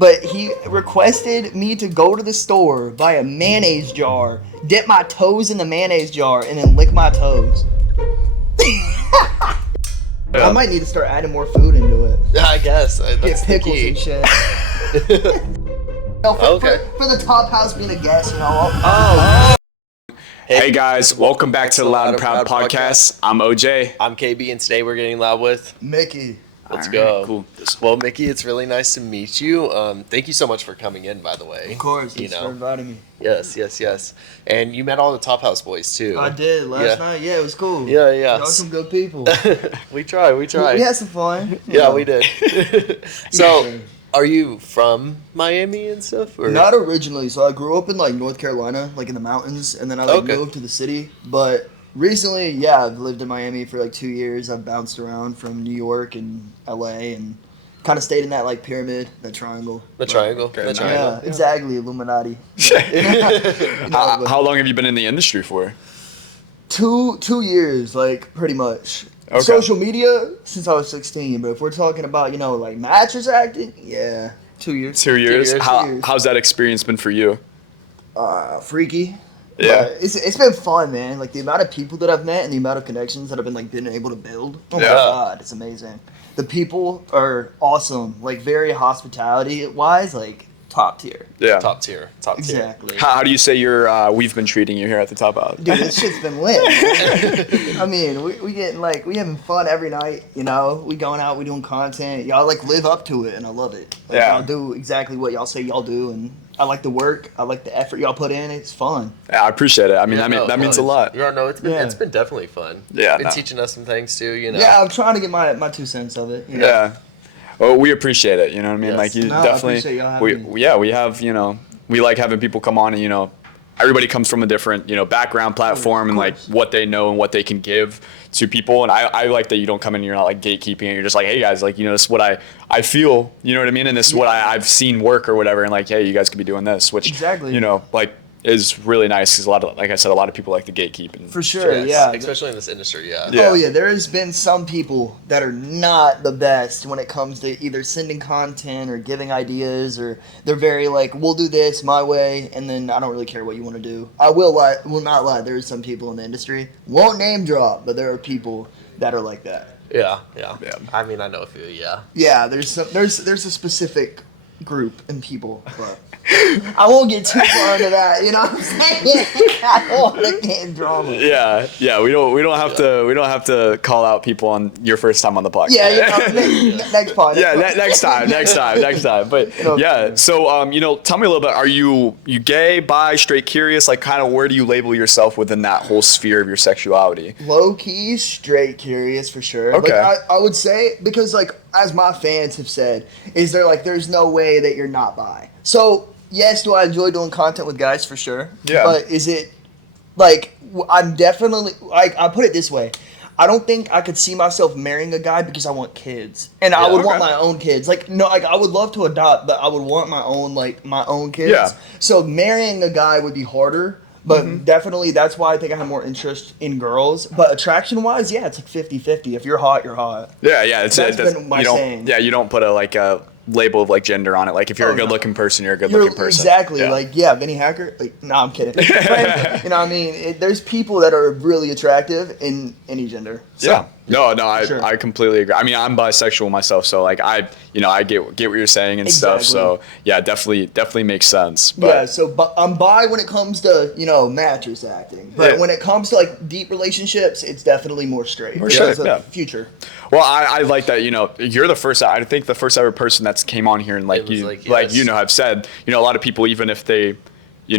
But he requested me to go to the store, buy a mayonnaise jar, dip my toes in the mayonnaise jar, and then lick my toes. I might need to start adding more food into it. I guess. That's Get pickles the key. and shit. For the top house being a guest, you know. Hey guys, welcome back to the Loud and Proud podcast. I'm OJ. I'm KB, and today we're getting loud with Mickey. Let's All go. right, cool. Well, Mickey, it's really nice to meet you. Thank you so much for coming in, by the way. Of course, thanks for inviting me. Yes. And you met all the Top House boys, too. I did last night. Yeah, it was cool. Yeah. Y'all some good people. We try. We had some fun. Yeah, we did. So, are you from Miami and stuff? Or? Not originally. So I grew up in like North Carolina, like in the mountains, and then I moved to the city. But recently, yeah, I've lived in Miami for like 2 years. I've bounced around from New York and LA and kind of stayed in that like pyramid, that triangle. The triangle. Yeah, exactly. Illuminati. How long have you been in the industry for? 2 years, like pretty much. Okay. Social media since I was 16, but if we're talking about, like mattress acting, yeah, 2 years. 2 years? 2 years. How's that experience been for you? Freaky. Yeah. But it's been fun, man. Like the amount of people that I've met and the amount of connections that I've been able to build. Oh my God, it's amazing. The people are awesome. Like very hospitality wise, like top tier. Yeah. Top tier. Exactly. How do you say we've been treating you here at the Top House? Dude, this shit's been lit. Man. I mean, we getting we having fun every night. We going out, we doing content. Y'all live up to it, and I love it. Y'all do exactly what y'all say y'all do, and I like the work. I like the effort y'all put in. It's fun. Yeah, I appreciate it. I mean, that means a lot. Yeah, no, it's been definitely fun. Yeah, been teaching us some things too. Yeah, I'm trying to get my 2 cents of it. Yeah. Well, we appreciate it. You know what I mean? Yes. Like you I appreciate y'all having me. We have we like having people come on and everybody comes from a different background, platform, and like what they know and what they can give to people. And I like that you don't come in and you're not like gatekeeping and you're just like, hey guys, like this is what I feel, you know what I mean, and this is what I've seen work or whatever, and like, hey, you guys could be doing this, which exactly like is really nice because like I said, a lot of people like to gatekeep. And for sure, yeah. Especially in this industry, yeah. Oh yeah, there has been some people that are not the best when it comes to either sending content or giving ideas, or they're very like, we'll do this my way, and then I don't really care what you want to do. I will not lie. There are some people in the industry, won't name drop, but there are people that are like that. Yeah. I mean, I know a few. Yeah. Yeah, there's a specific group and people, but I won't get too far into that. You know what I'm saying? I don't want to get in drama. Yeah. We don't have to call out people on your first time on the podcast. Yeah. Next pod. Yeah, next time. But yeah, so tell me a little bit. Are you gay, bi, straight, curious? Like, kind of where do you label yourself within that whole sphere of your sexuality? Low key, straight, curious for sure. Okay. Like, I would say, because as my fans have said, is there's no way that you're not bi. So yes, do I enjoy doing content with guys for sure? Yeah. But is it I'm definitely I put it this way. I don't think I could see myself marrying a guy because I want kids, and I would want my own kids. I would love to adopt, but I would want my own kids. Yeah. So marrying a guy would be harder. But definitely, that's why I think I have more interest in girls. But attraction-wise, yeah, it's like 50-50. If you're hot, you're hot. Yeah. That's been my saying. Yeah, you don't put a label of gender on it. Like if you're a good-looking person, you're a good-looking person. Exactly. Yeah. Vinny Hacker. No, I'm kidding. But, you know what I mean? There's people that are really attractive in any gender. So. Yeah. No, I completely agree. I mean, I'm bisexual myself, so I get what you're saying and stuff. So yeah, definitely makes sense. But, yeah, so I'm bi when it comes to mattress acting, but when it comes to deep relationships, it's definitely more straight. Future. Well, I like that. You're the first. I think the first ever person that's came on here and have said a lot of people, even if they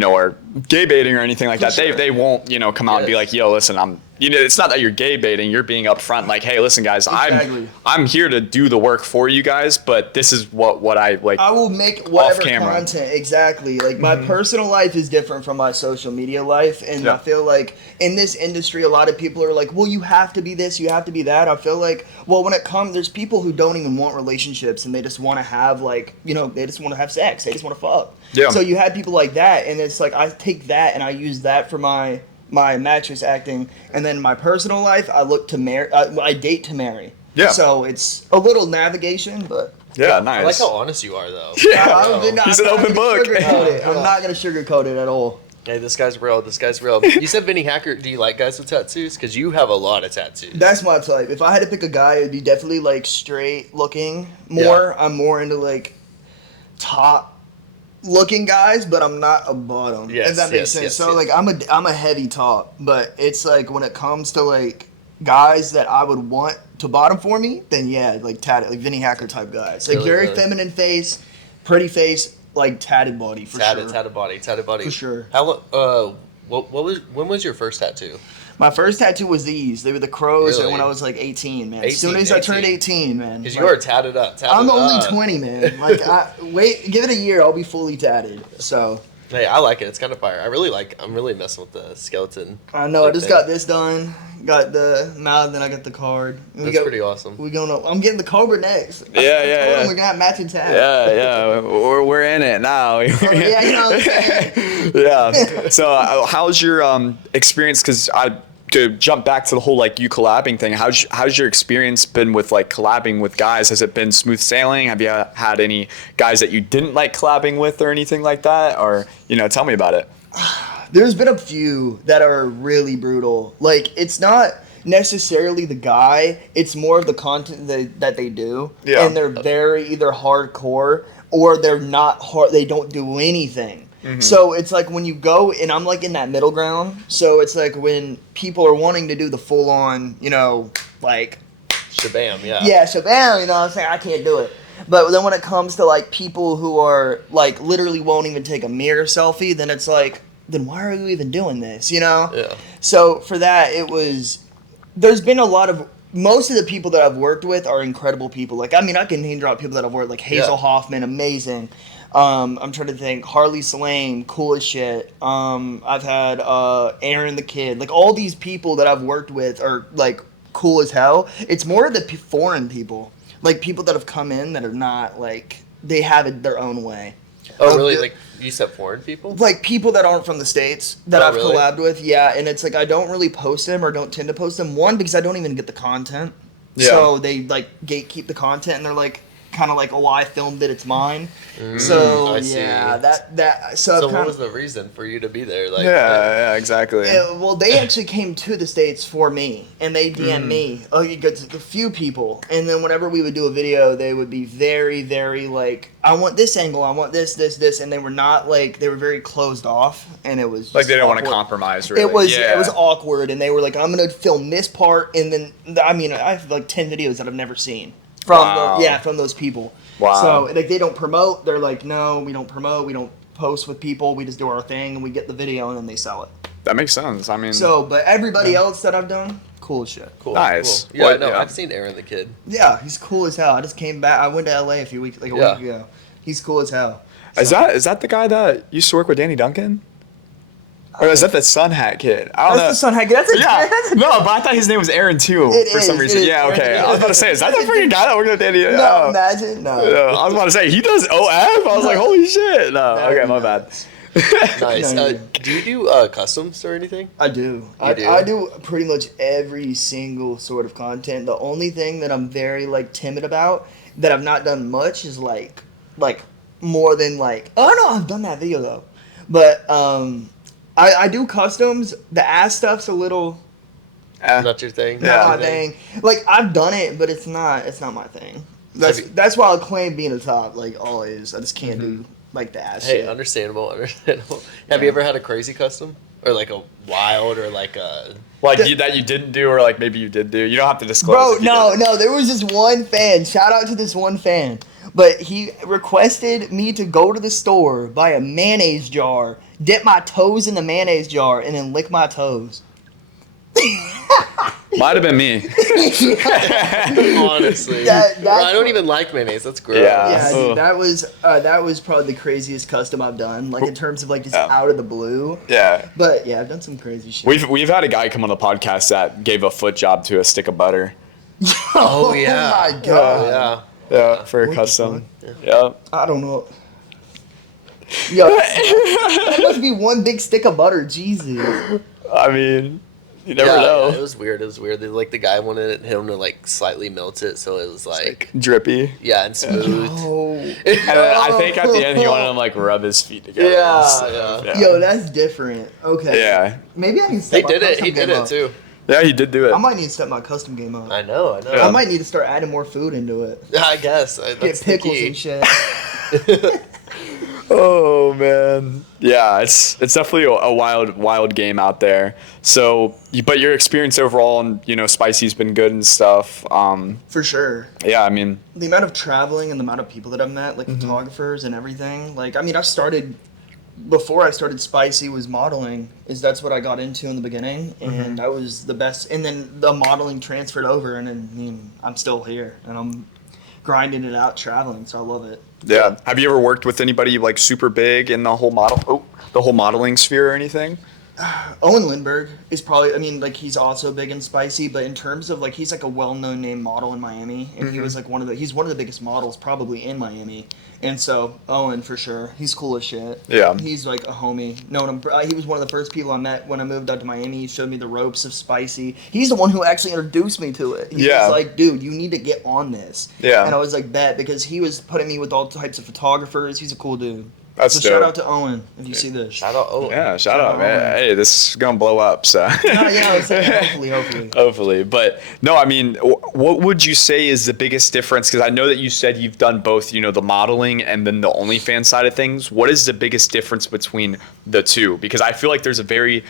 are gay baiting or anything like that, they won't come out and be like, yo, listen, it's not that you're gay baiting, you're being upfront like, hey, listen guys, I'm here to do the work for you guys, but this is what I like. I will make whatever content, exactly. My personal life is different from my social media life, and I feel like in this industry a lot of people are like, well, you have to be this, you have to be that. I feel like, well, when it comes, there's people who don't even want relationships and they just want to have they just want to have sex, they just want to fuck. Yeah. So you have people like that, and it's like I take that and I use that for my mattress acting, and then my personal life I look to marry. I date to marry. Yeah. So it's a little navigation, but Yeah, nice. I like how honest you are, though. Yeah, he's an open book. I'm not gonna sugarcoat it at all. Hey, this guy's real. This guy's real. You said Vinny Hacker. Do you like guys with tattoos? Because you have a lot of tattoos. That's my type. If I had to pick a guy, it'd be definitely like straight looking more. Yeah. I'm more into like top looking guys, but I'm not a bottom. Yes, if that makes sense. So like I'm a heavy top, but it's like when it comes to like guys that I would want to bottom for me, then yeah, like tatted, like Vinny Hacker type guys. Like very feminine face, pretty face, like tatted body for sure. Tatted body for sure. How when was your first tattoo? My first tattoo was these. They were the crows, and when I was like 18, man. As soon as I turned 18, man. Because you are tatted up. I'm only 20, man. Like, give it a year, I'll be fully tatted. So. Hey, I like it. It's kind of fire. I'm really messing with the skeleton. I know. I just got this done. Got the mouth, then I got the card. That's pretty awesome. I'm getting the Cobra next. Yeah. We're gonna have matching tabs. Yeah. We're in it now. Yeah, you know what I'm saying? Yeah. So, how's your experience? Because to jump back to the whole like you collabing thing, how's your experience been with like collabing with guys? Has it been smooth sailing? Have you had any guys that you didn't like collabing with or anything like that? Or tell me about it. There's been a few that are really brutal. Like, it's not necessarily the guy, it's more of the content that they do. Yeah. And they're very either hardcore or they're not hard. They don't do anything. Mm-hmm. So it's like when you go, and I'm like in that middle ground. So it's like when people are wanting to do the full on, like shabam, yeah. Yeah, shabam, I'm saying? I can't do it. But then when it comes to like people who are like literally won't even take a mirror selfie, then it's like, then why are you even doing this, Yeah. So for that, there's been a lot of, most of the people that I've worked with are incredible people. Like, I mean, I can name drop people that I've worked, like Hazel Hoffman, amazing. I'm trying to think, Harley Slane, cool as shit. I've had Aaron the Kid. Like, all these people that I've worked with are, like, cool as hell. It's more the foreign people. Like, people that have come in that are not, like, they have it their own way. Oh, really? Like, you said foreign people? Like, people that aren't from the States that I've collabed with, yeah. And it's like, I don't really post them or don't tend to post them. One, because I don't even get the content. Yeah. So they, like, gatekeep the content, and they're like, kind of like, oh, I filmed it, it's mine. So yeah, that so what was the reason for you to be there? Like, yeah, exactly. Well, they actually came to the States for me, and they DM'd me. Oh, you got a few people, and then whenever we would do a video, they would be very, very like, I want this angle, I want this, and they were not like, they were very closed off, and it was just like they didn't want to compromise. Really, it was awkward, and they were like, I'm gonna film this part, and then I mean, I have like 10 videos that I've never seen. From those people. Wow. So like they don't promote. They're like, no, we don't promote. We don't post with people. We just do our thing and we get the video and then they sell it. That makes sense. I mean. So, but everybody else that I've done, cool as shit. Cool. Nice. Cool. Yeah, I've seen Aaron the Kid. Yeah, he's cool as hell. I just came back. I went to LA a week ago. He's cool as hell. So. Is that the guy that used to work with Danny Duncan? Or is that the Sun Hat Kid? I don't know. That's the Sun Hat Kid. No, but I thought his name was Aaron too for some reason. Yeah, okay. I was about to say, is that the freaking guy that worked with Danny? No, imagine. No. I was about to say, he does OF? I was like, holy shit. No, okay, my bad. Nice. Do you do customs or anything? I do. I do pretty much every single sort of content. The only thing that I'm very like timid about that I've not done much is like more than like, oh no, I've done that video though. But I do customs. The ass stuff's a little not your thing. Not my thing. Like, I've done it, but it's not my thing. That's why I claim being a top, like, always. I just can't do like the ass shit. Understandable. Have you ever had a crazy custom? Or like a wild or like a that you didn't do, or like maybe you did do? You don't have to disclose. Bro, no, there was this one fan. Shout out to this one fan. But he requested me to go to the store, buy a mayonnaise jar, dip my toes in the mayonnaise jar, and then lick my toes. Might have been me. Honestly. Bro, I don't even like mayonnaise. That's gross. Yeah, dude, that was probably the craziest custom I've done, like in terms of like just out of the blue. Yeah. But yeah, I've done some crazy shit. We've had a guy come on the podcast that gave a foot job to a stick of butter. Oh yeah. Oh my god. Yeah, for a custom. Yeah. I don't know. Yo, that must be one big stick of butter. Jesus. I mean, You never know. Yeah, it was weird. Like the guy wanted him to like slightly melt it, so it was like drippy. Yeah, and smooth. Oh. And then I think at the end he wanted him like rub his feet together. Yeah. Yo, that's different. Okay. Yeah. Maybe I can step my custom He did game it up. too. Yeah, he did do it. I might need to step my custom game up. I know. Yeah. I might need to start adding more food into it. I guess. Get pickles and shit. Oh man, yeah, it's definitely a wild game out there. So, but your experience overall, and Spicy's been good and stuff. For sure. Yeah, I mean, the amount of traveling and the amount of people that I've met, like photographers and everything. Like, I mean, before I started Spicy was modeling. That's what I got into in the beginning, and I was the best. And then the modeling transferred over, and then I'm still here, and I'm grinding it out, traveling. So I love it. Yeah. Have you ever worked with anybody like super big in the whole modeling sphere or anything? Owen Lindbergh is probably, I mean, like, he's also big and Spicy, but in terms of, like, he's like a well-known name model in Miami, and he was like he's one of the biggest models probably in Miami. And so Owen, for sure, he's cool as shit. Yeah, he's like a homie. He was one of the first people I met when I moved out to Miami. He showed me the ropes of Spicy. He's the one who actually introduced me to it. He was like, dude, you need to get on this. Yeah, and I was like, bet, because he was putting me with all types of photographers. He's a cool dude. That's so dope. Shout out to Owen if you see this. Shout out Owen. Yeah, shout out, man. Hey, this is gonna blow up. So. Hopefully. But no, I mean, what would you say is the biggest difference? Because I know that you said you've done both, the modeling and then the OnlyFans side of things. What is the biggest difference between the two? Because I feel like there's a very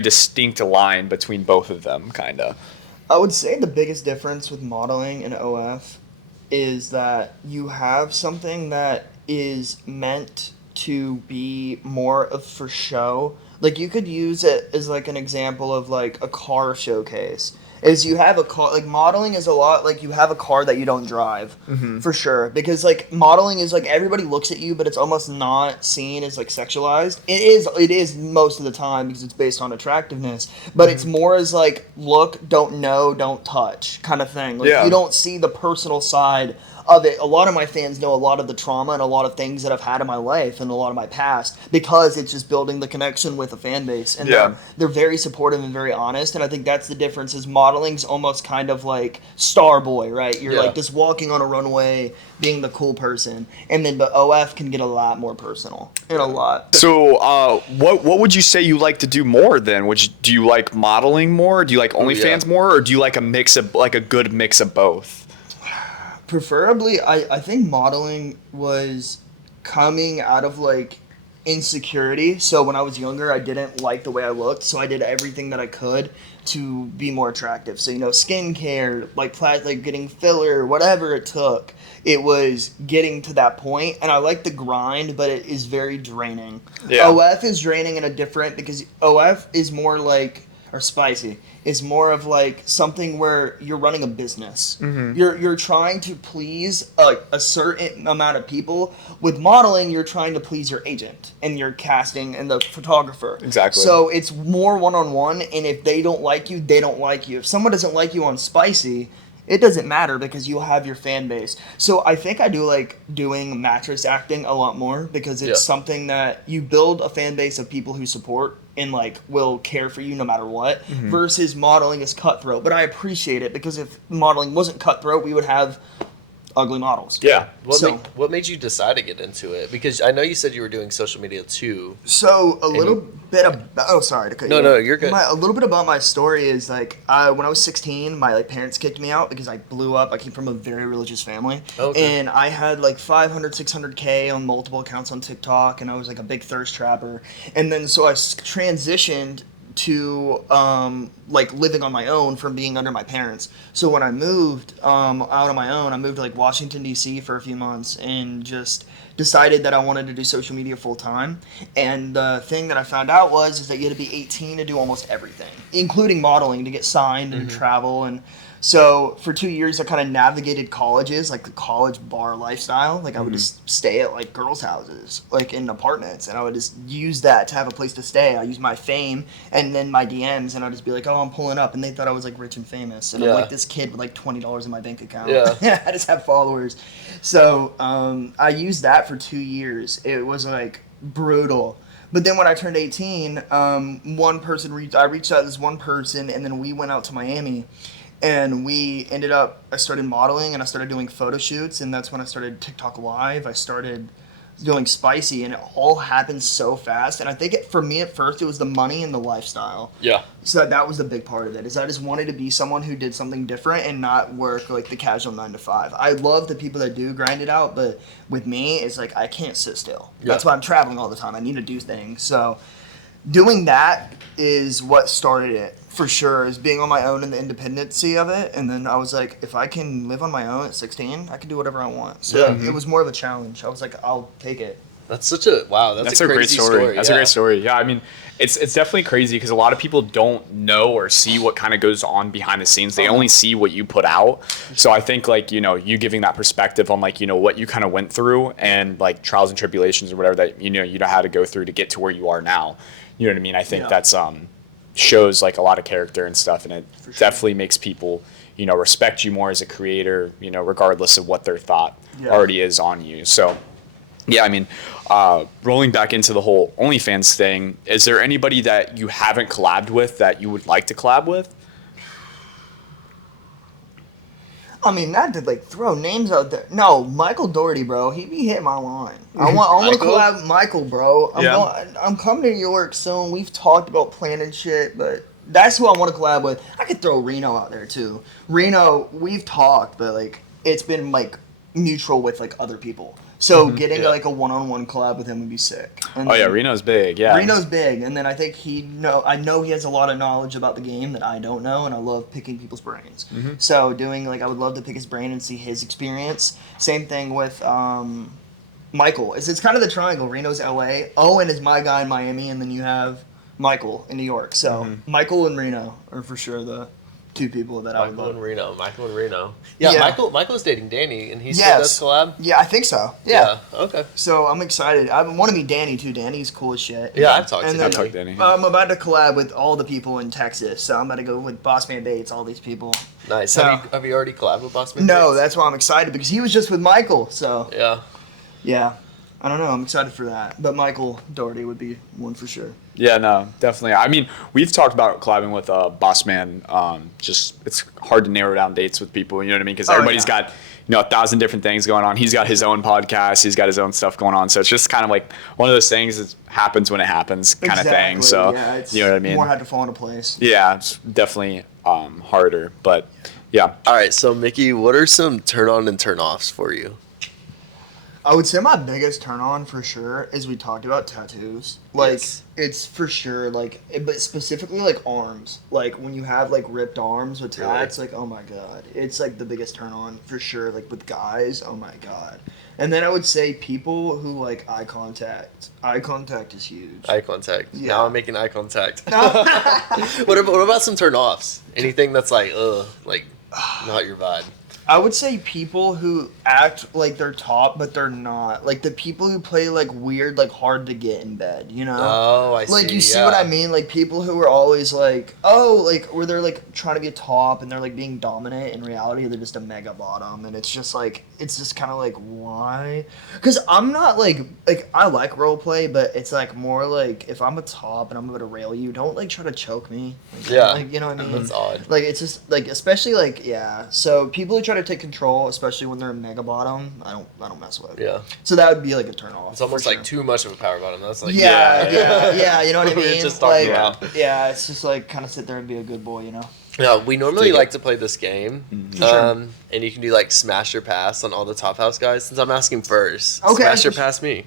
distinct line between both of them, kind of. I would say the biggest difference with modeling and OF is that you have something that is meant to be more of for show. Like, you could use it as like an example of like a car showcase. Is you have a car, like modeling is a lot like you have a car that you don't drive, for sure. Because like modeling is like everybody looks at you, but it's almost not seen as like sexualized. It is most of the time because it's based on attractiveness, but it's more as like look, don't know, don't touch kind of thing. Like you don't see the personal side of it. A lot of my fans know a lot of the trauma and a lot of things that I've had in my life and a lot of my past because it's just building the connection with a fan base. And they're very supportive and very honest. And I think that's the difference is modeling's almost kind of like star boy, right? You're like just walking on a runway, being the cool person. And then the OF can get a lot more personal and a lot. So what would you say you like to do more then? Do you like modeling more? Do you like OnlyFans more? Or do you like a good mix of both? Preferably, I think modeling was coming out of like insecurity. So when I was younger, I didn't like the way I looked, so I did everything that I could to be more attractive. So skincare, like getting filler, whatever it took. It was getting to that point, and I like the grind, but it is very draining. Yeah. OF is draining in a different because OF is more like or Spicy is more of like something where you're running a business. You're trying to please a certain amount of people. With modeling, you're trying to please your agent and your casting and the photographer. Exactly. So it's more one-on-one, and if they don't like you, they don't like you. If someone doesn't like you on Spicy, it doesn't matter because you'll have your fan base. So I think I do like doing mattress acting a lot more because it's something that you build a fan base of people who support and like will care for you no matter what versus modeling is cutthroat. But I appreciate it because if modeling wasn't cutthroat, we would have ugly models. Yeah. What made you decide to get into it? Because I know you said you were doing social media too. So a little bit of sorry to cut you off. No, you're good. A little bit about my story is like when I was 16, my parents kicked me out because I blew up. I came from a very religious family, and I had like 500, 600K on multiple accounts on TikTok, and I was like a big thirst trapper. And then so I transitioned to like living on my own from being under my parents. So when I moved out on my own, I moved to like Washington DC for a few months and just decided that I wanted to do social media full time. And the thing that I found out is that you had to be 18 to do almost everything, including modeling, to get signed and travel. And so for 2 years, I kind of navigated colleges, like the college bar lifestyle. Like I would just stay at like girls' houses, like in apartments, and I would just use that to have a place to stay. I use my fame and then my DMs, and I'd just be like, oh, I'm pulling up. And they thought I was like rich and famous. And I'm like this kid with like $20 in my bank account. Yeah. I just have followers. So I used that for 2 years. It was like brutal. But then when I turned 18, I reached out to this one person, and then we went out to Miami, and I started modeling, and I started doing photo shoots, and that's when I started TikTok Live. I started doing Spicy, and it all happened so fast. And I think for me at first, it was the money and the lifestyle. Yeah. So that was the big part of it, is I just wanted to be someone who did something different and not work like the casual 9 to 5. I love the people that do grind it out, but with me, it's like I can't sit still. Yeah. That's why I'm traveling all the time. I need to do things. So doing that is what started it. For sure, is being on my own and the independency of it. And then I was like, if I can live on my own at 16, I can do whatever I want. So it was more of a challenge. I was like, I'll take it. That's such a That's a great story. That's a great story. Yeah, I mean, it's definitely crazy because a lot of people don't know or see what kind of goes on behind the scenes. They only see what you put out. So I think like, you giving that perspective on like, what you kind of went through and like trials and tribulations or whatever that, you know how to go through to get to where you are now. You know what I mean? I think that's, shows like a lot of character and stuff, and it definitely makes people respect you more as a creator, regardless of what their thought already is on you. So yeah, I mean, rolling back into the whole OnlyFans thing, is there anybody that you haven't collabed with that you would like to collab with? I mean, not to like throw names out there. No, Michael Doherty, bro. He be hitting my line. I want to collab with Michael, bro. I'm coming to New York soon. We've talked about planning shit, but that's who I want to collab with. I could throw Reno out there too. Reno, we've talked, but like it's been like mutual with like other people. So getting like a one-on-one collab with him would be sick. And Reno's big. Yeah, Reno's big, and then I think I know he has a lot of knowledge about the game that I don't know, and I love picking people's brains. So I would love to pick his brain and see his experience. Same thing with Michael. It's kind of the triangle. Reno's LA, Owen is my guy in Miami, and then you have Michael in New York. So Michael and Reno are for sure the two people that I would love. Michael and Reno. Yeah, Michael's dating Danny, and he still does collab? Yeah, I think so. Yeah. Okay. So I'm excited. I want to meet Danny, too. Danny's cool as shit. Yeah, I've talked to Danny. I'm about to collab with all the people in Texas, so I'm about to go with Boss Man Dates, all these people. Nice. So, have you already collabed with Boss Man No, Dates? that's why I'm excited, because he was just with Michael, so. Yeah. I don't know. I'm excited for that. But Michael Doherty would be one for sure. Yeah, no, definitely. I mean, we've talked about collabing with Boss Man. Just it's hard to narrow down dates with people. You know what I mean? Because everybody's got 1,000 different things going on. He's got his own podcast. He's got his own stuff going on. So it's just kind of like one of those things that happens when it happens kind of thing. So you know what I mean? More had to fall into place. Yeah, it's definitely harder. But yeah. All right. So Mickey, what are some turn-on and turn-offs for you? I would say my biggest turn on for sure is we talked about tattoos. Like it's for sure but specifically like arms. Like when you have like ripped arms with tats, like oh my god, it's like the biggest turn on for sure. Like with guys, oh my god. And then I would say people who like eye contact. Eye contact is huge. Eye contact. Yeah. Now I'm making eye contact. What about some turn offs? Anything that's like not your vibe. I would say people who act like they're top, but they're not. Like the people who play like weird, like hard to get in bed, you know? Oh, I see. Like you see what I mean? Like people who are always like, where they're like trying to be a top and they're like being dominant. In reality, they're just a mega bottom, and it's just kind of like why? Because I'm not like I like role play, but it's like more like if I'm a top and I'm about to rail you, don't like try to choke me. Like, you know what I mean? That's odd. Like it's just like especially like So people who try to take control, especially when they're a mega bottom, I don't mess with. Yeah. So that would be like a turn off. It's almost like too much of a power bottom. That's like you know what I mean? Just talking about. Yeah, it's just like kind of sit there and be a good boy, you know. Yeah, we normally like to play this game, and you can do like smash or pass on all the Top House guys. Since I'm asking first, smash or pass me.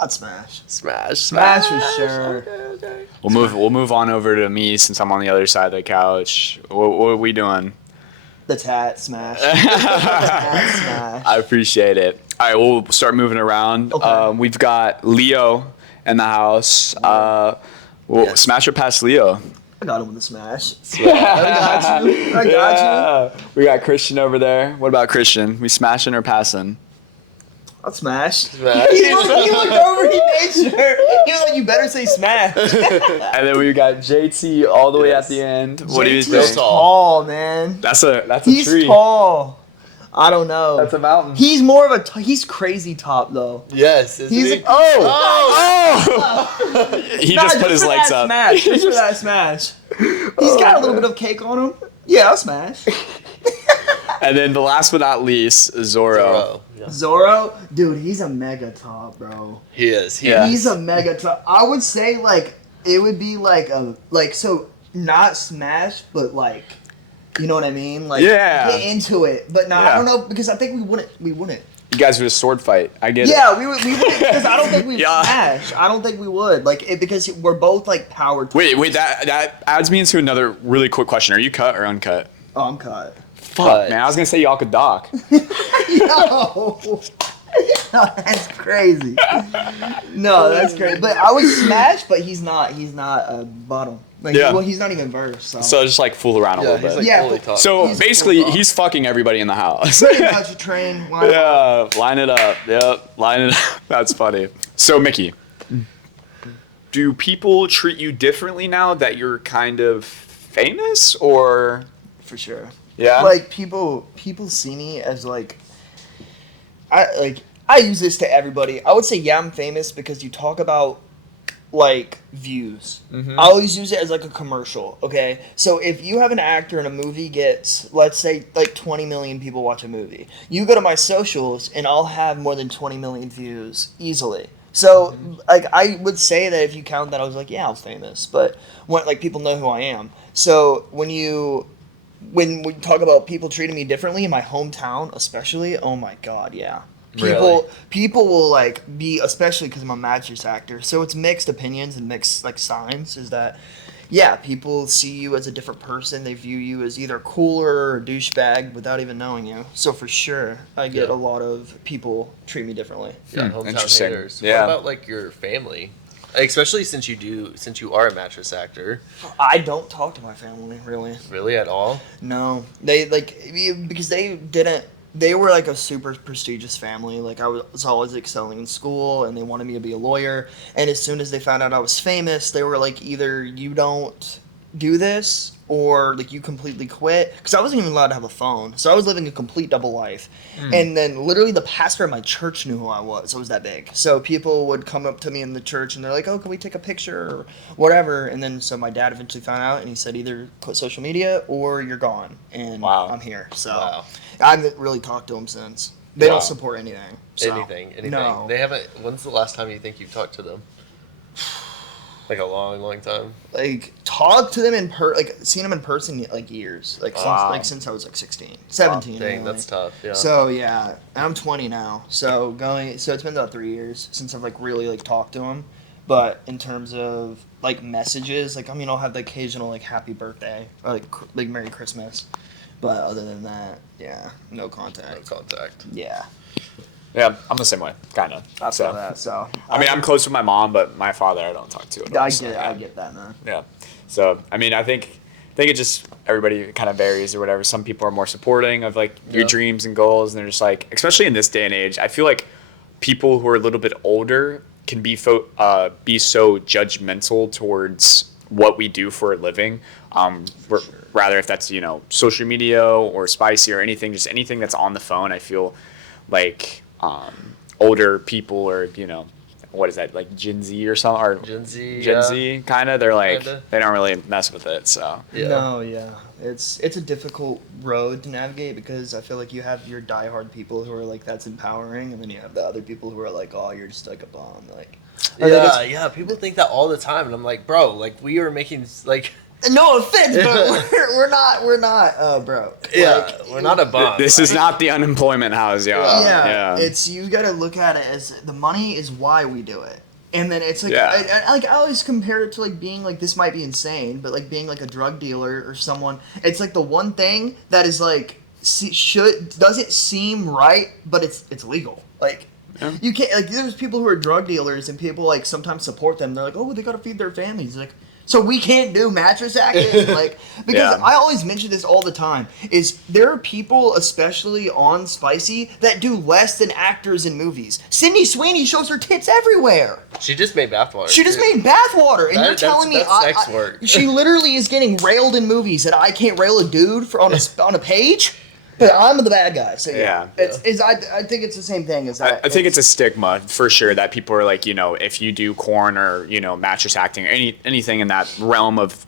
I'd smash. Smash for sure. Okay. We'll move on over to me since I'm on the other side of the couch. What are we doing? The tat smash. Tat smash. I appreciate it. All right, we'll start moving around. Okay. We've got Leo in the house. Smash or pass Leo? I got him with a smash. I got you. We got Christian over there. What about Christian? We smashing or passing? I'll smash. He looked over, he made sure. He was like, you better say smash. And then we got JT all the way at the end. What do you think? He's tall, man. That's a He's tree. Tall. I don't know. That's a mountain. He's more of a he's crazy top though. Yes. He's he? like, oh. He just put his legs up. Smash. Just for that smash. He's got a little bit of cake on him. Yeah, I'll smash. And then the last but not least, Zorro. Yeah. Zorro, dude, he's a mega top, bro. He is. He's a mega top. I would say like it would be like a so not smash, but like you know what I mean? Like get into it, but not. I don't know because I think we wouldn't. You guys would a sword fight. I get it. Yeah, we would because I don't think we'd smash. I don't think we would because we're both like power. Wait, that adds me into another really quick question. Are you cut or uncut? Oh, I'm cut. Fuck, man. I was going to say y'all could dock. No, that's crazy. No, that's crazy. But I would smash, but he's not a bottom. Like, well, he's not even verse. So just like fool around a little bit. Like so basically, he's fucking everybody in the house. Pretty much a train. Line it up. Yep, line it up. That's funny. So Mickey, do people treat you differently now that you're kind of famous, or? For sure. Yeah. Like people see me as like I use this to everybody. I would say I'm famous because you talk about like views. Mm-hmm. I always use it as like a commercial. Okay, so if you have an actor in a movie gets, let's say, like 20 million people watch a movie, you go to my socials and I'll have more than 20 million views easily. So like I would say that if you count that, I was like, yeah, I was famous, but when like people know who I am. So when we talk about people treating me differently in my hometown, especially, oh my god, yeah. People will like be, especially because I'm a mattress actor, so it's mixed opinions and mixed like signs. Is that, yeah, people see you as a different person. They view you as either cooler or a douchebag without even knowing you. So for sure, I get a lot of people treat me differently. Yeah, hometown haters. Yeah. What about like your family? Especially since you are a mattress actor. I don't talk to my family really. Really, at all? No, they because they were like a super prestigious family. Like I was always excelling in school, and they wanted me to be a lawyer. And as soon as they found out I was famous, they were like, either you don't do this or like you completely quit, because I wasn't even allowed to have a phone, so I was living a complete double life. And then literally the pastor of my church knew who I was. It was that big, so people would come up to me in the church and they're like, oh, can we take a picture or whatever. And then so my dad eventually found out and he said, either quit social media or you're gone. And I'm here. So I haven't really talked to them since. They don't support anything. So. Anything. No. They haven't. When's the last time you think you've talked to them? Like a long time. Like talk to them seen them in person like years. Since I was like 16, 17. Dang, anyway. That's tough. Yeah. So yeah, I'm 20 now. So it's been about 3 years since I've like really like talked to them. But in terms of like messages, like I'll have the occasional like happy birthday or like Merry Christmas. But other than that, yeah, no contact. Yeah. Yeah, I'm the same way, kind of. I feel that. So I'm close with my mom, but my father I don't talk to at all. I get that, man. Yeah. So I think it just, everybody kind of varies or whatever. Some people are more supporting of like your dreams and goals, and they're just like, especially in this day and age, I feel like people who are a little bit older can be so judgmental towards what we do for a living. Rather if that's social media or spicy or anything, just anything that's on the phone, I feel like older people or what is that, like Gen Z or something, or Gen Z kind of, they're like they don't really mess with it. So it's a difficult road to navigate, because I feel like you have your diehard people who are like, that's empowering, and then you have the other people who are like, oh, you're just like a bomb, like people think that all the time, and I'm like, bro, like we are making like. No offense, but we're not, bro. Yeah, we're not a bomb. This is not the unemployment house, y'all. Yeah. It's, you gotta look at it as the money is why we do it. And then it's like, I always compare it to like being like, this might be insane, but like being like a drug dealer or someone. It's like the one thing that is like, doesn't seem right, but it's legal. Like, you can't, like, there's people who are drug dealers and people like sometimes support them. They're like, oh, they gotta feed their families. Like, so we can't do mattress acting, like, because I always mention this all the time, is there are people, especially on Spicy, that do less than actors in movies. Sydney Sweeney shows her tits everywhere. She just made bathwater. And you're telling me sex work. She literally is getting railed in movies, and I can't rail a dude on a page? But I'm the bad guy, so yeah. I think it's the same thing as that. I think it's a stigma for sure that people are like, you know, if you do porn or, you know, mattress acting or anything in that realm of,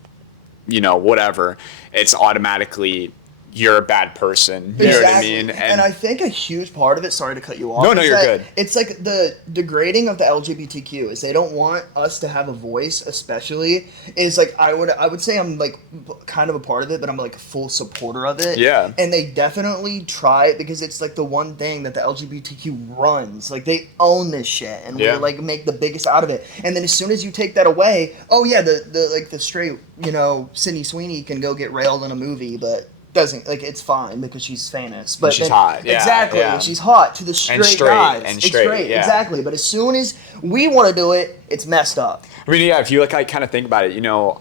you know, whatever, it's automatically you're a bad person. You know what I mean? And I think a huge part of it, sorry to cut you off. No, you're good. It's like the degrading of the LGBTQ is they don't want us to have a voice, especially is like I would say I'm like kind of a part of it, but I'm like a full supporter of it. Yeah. And they definitely try it because it's like the one thing that the LGBTQ runs. Like they own this shit and we like make the biggest out of it. And then as soon as you take that away, oh yeah, the straight, you know, Sydney Sweeney can go get railed in a movie, but doesn't like it's fine because she's famous, but she's hot. Yeah, exactly, yeah. She's hot to the straight guys. And straight, yeah. Exactly. But as soon as we want to do it, it's messed up. I mean, yeah. If you like, I kind of think about it, you know,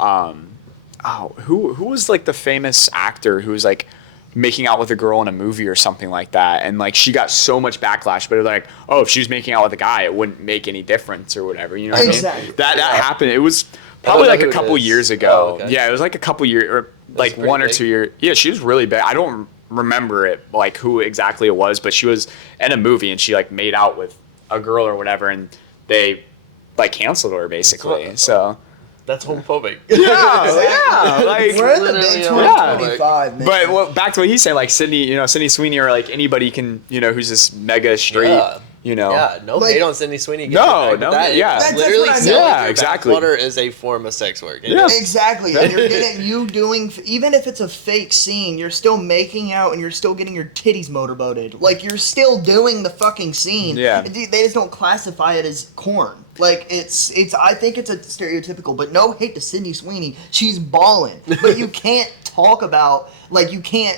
who was like the famous actor who was like making out with a girl in a movie or something like that, and like she got so much backlash, but it was like, oh, if she was making out with a guy, it wouldn't make any difference or whatever. You know what I mean? That happened. It was probably like a couple years ago. Oh, okay. Yeah, it was like a couple years or like 1 or 2 years. Yeah, she was really big. I don't remember it like who exactly it was, but she was in a movie and she like made out with a girl or whatever, and they like canceled her basically. So that's homophobic. Yeah, yeah. Like we're in the big 2025, man. But back to what he's saying, like Sydney Sweeney or like anybody can, you know, who's this mega straight. Yeah. You know, yeah, no like, hate on Sydney Sweeney. No, that's literally exactly. Water is a form of sex work. Yeah, exactly. And you're getting doing even if it's a fake scene, you're still making out and you're still getting your titties motorboated. Like you're still doing the fucking scene. Yeah, they just don't classify it as porn. Like it's. I think it's a stereotypical, but no hate to Sydney Sweeney. She's balling, but you can't talk about like you can't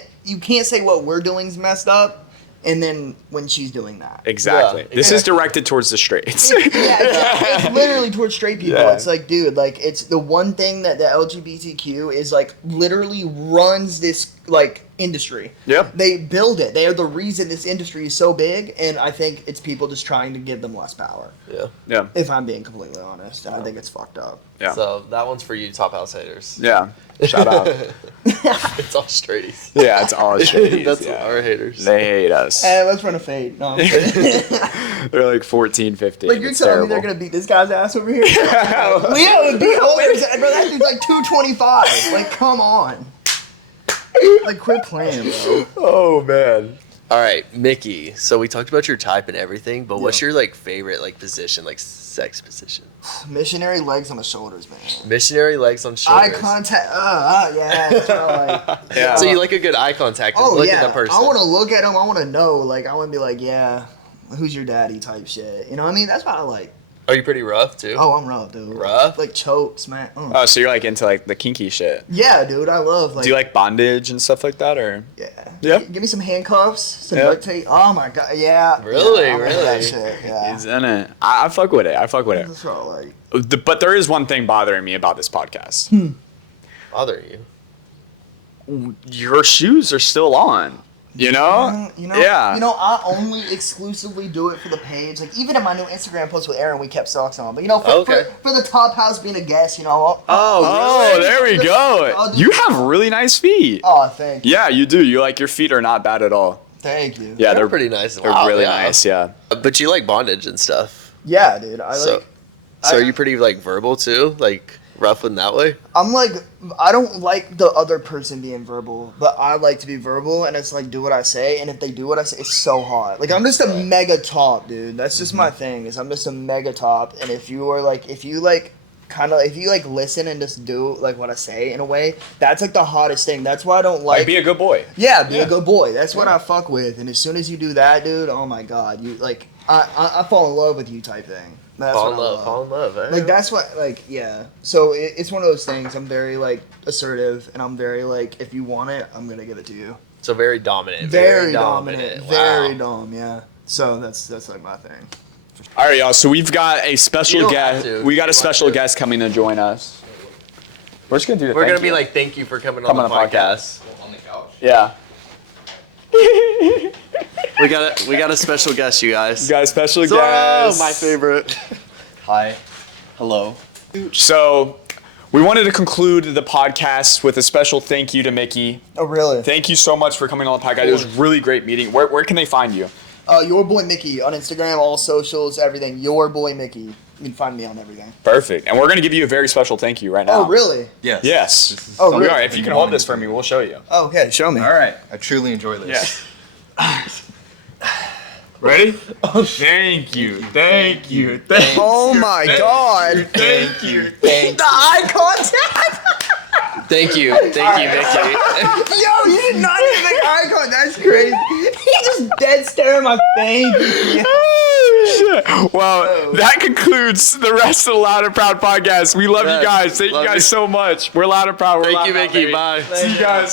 say what we're doing is messed up. And then when she's doing that. Exactly. Yeah, this is directed towards the straights. It's literally towards straight people. Yeah. It's like, dude, like, it's the one thing that the LGBTQ is, like, literally runs this, like, industry. Yep. They build it. They are the reason this industry is so big, and I think it's people just trying to give them less power. Yeah. Yeah. If I'm being completely honest. And I think it's fucked up. Yeah. So that one's for you, Top House haters. Yeah. Shout out. It's all straighties. Yeah, it's all straighties. That's our haters. They hate us. Hey, let's run a fade. No, I'm kidding. They're like 14, 15. Like, you're telling me they're going to beat this guy's ass over here? Leo would beat Holder's ass, bro. That dude's like 225. Like, come on. Like, quit playing, bro. Oh, man. All right, Mickey. So we talked about your type and everything, but what's your like favorite like position, like sex position? Missionary legs on the shoulders, man. Missionary legs on shoulders. Eye contact. Yeah. So, like, yeah. So you like a good eye contact? Oh look yeah. At the person. I want to look at him. I want to know. Like I want to be like, yeah, who's your daddy type shit. You know what I mean? That's what I like. Are you pretty rough too? Oh, I'm rough, dude. Rough? Like chokes, man. Oh, so you're like into like the kinky shit? Yeah, dude. I love like. Do you like bondage and stuff like that, or? Yeah. Yeah. Give me some handcuffs, some duct tape. Oh my god, yeah. Really, yeah, really. That shit. Yeah. He's in it. I fuck with it. That's what I like. But there is one thing bothering me about this podcast. Bothering you? Your shoes are still on. You know? Yeah. You know, I only exclusively do it for the page. Like, even in my new Instagram post with Aaron, we kept socks on. But, you know, for the Top House being a guest, you know. Oh, there we go. You have really nice feet. Oh, thank you. Yeah, you do. You like, your feet are not bad at all. Thank you. Yeah, they're pretty nice. They're really nice, yeah. But you like bondage and stuff. Yeah, dude. So are you pretty, like, verbal, too? Like, rough in that way? I'm like, I don't like the other person being verbal, but I like to be verbal, and it's like, do what I say, and if they do what I say, it's so hot. Like, I'm just a mega top, dude. That's just my thing, is I'm just a mega top, and if you listen and just do, like, what I say in a way, that's, like, the hottest thing. That's why I don't like... be a good boy. Yeah, be a good boy. That's what I fuck with, and as soon as you do that, dude, oh my god, you, like, I fall in love with you type thing. Fall in love. Eh? Like, that's what, like, yeah. So, it's one of those things. I'm very, like, assertive, and I'm very, like, if you want it, I'm going to give it to you. So, very dominant. Very dominant. Wow. Very dom, yeah. So, that's, like, my thing. All right, y'all. So, we've got a special guest. We got a special guest coming to join us. We're just going to do the We're going to be like, thank you for coming on the podcast. On the couch? Yeah. We got a special guest, you guys. We got a special guest. Oh, my favorite. Hi. Hello. So, we wanted to conclude the podcast with a special thank you to Mickey. Oh, really? Thank you so much for coming on the podcast. It was really great meeting. Where can they find you? YourBoyMickey on Instagram, all socials, everything. YourBoyMickey. You can find me on everything. Perfect. And we're going to give you a very special thank you right now. Oh, really? Yes. Yes. Oh, really? We are. If you can hold this for me, we'll show you. Oh, okay. Show me. All right. I truly enjoy this. Yeah. Ready? Oh, thank you. Thank you. Thank you. Oh, my God. Thank you. The eye contact. Thank you, Mickey. Yo, you did not even make eye contact. That's crazy. He just dead stare at my face. Well, that concludes the rest of the Loud and Proud podcast. We love you guys. Thank you guys so much. We're Loud and Proud. Thank you, Mickey. Bye. See you guys.